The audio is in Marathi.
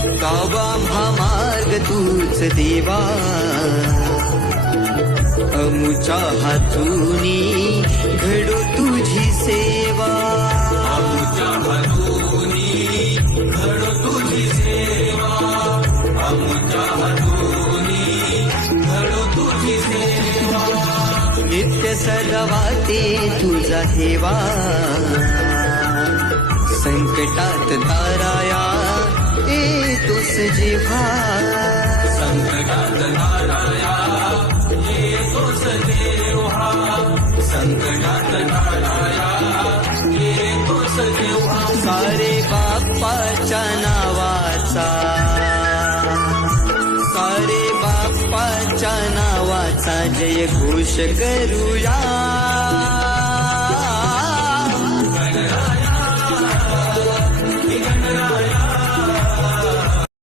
गावा मार्ग तूच देवा, अमुच्या हातूनी घडो तुझी सेवा, अमुच्या हातूनी घडो तुझी सेवा, अमुच्या हातूनी घडो तुझी सेवा. नित्य सर्वाते तुझा हेवा, संकटात ताराया येतोस जेव्हा, संकटात ताराया येतोस देवा, संकटात ताराया येतोस देवा. सारे बाप्पाच्या नावाचा, सारे बाप्पाच्या नावाचा जय घोष करूया.